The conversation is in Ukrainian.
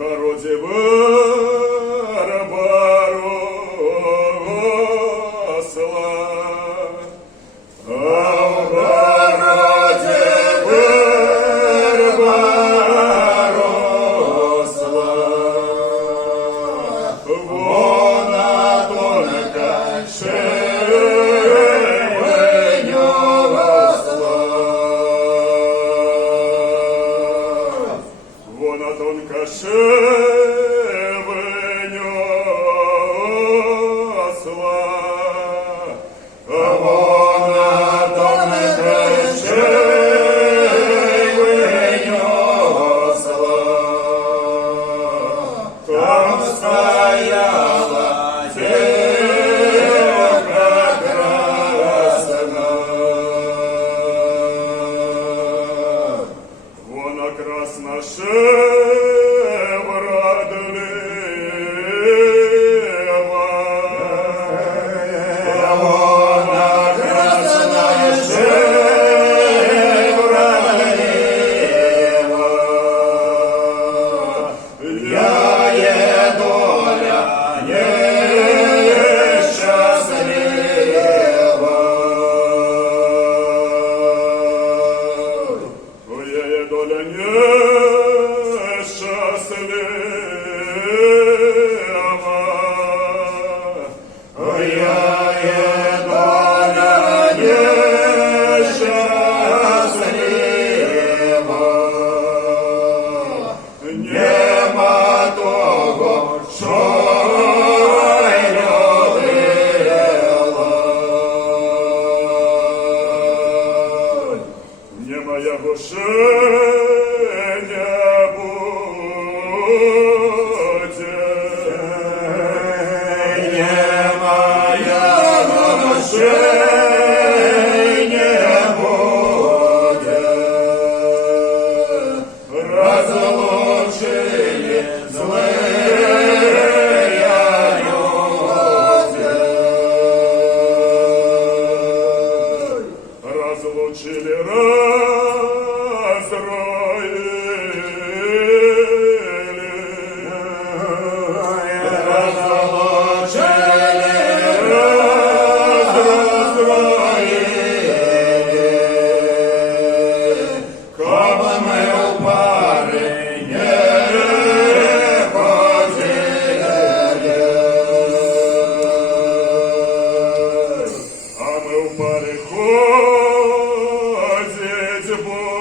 городе верба росла, а в городе верба росла. Вона тонка шевеню росла. Вона тонка шевеню росла. Вона тонка шевеню росла. Там стояла девка красна. Вона красна шевродлива. Вона красна шевродлива. Я є доля нещаслива. Я є доля нещаслива. Я є доля нещаслива. Нема того, що й любила. Нема його ще не буде. Нема його ще не буде. Разлучили злые люди. Разлучили, разроили. Каб ми у пари не ходили, а ми у пари ходить будемо.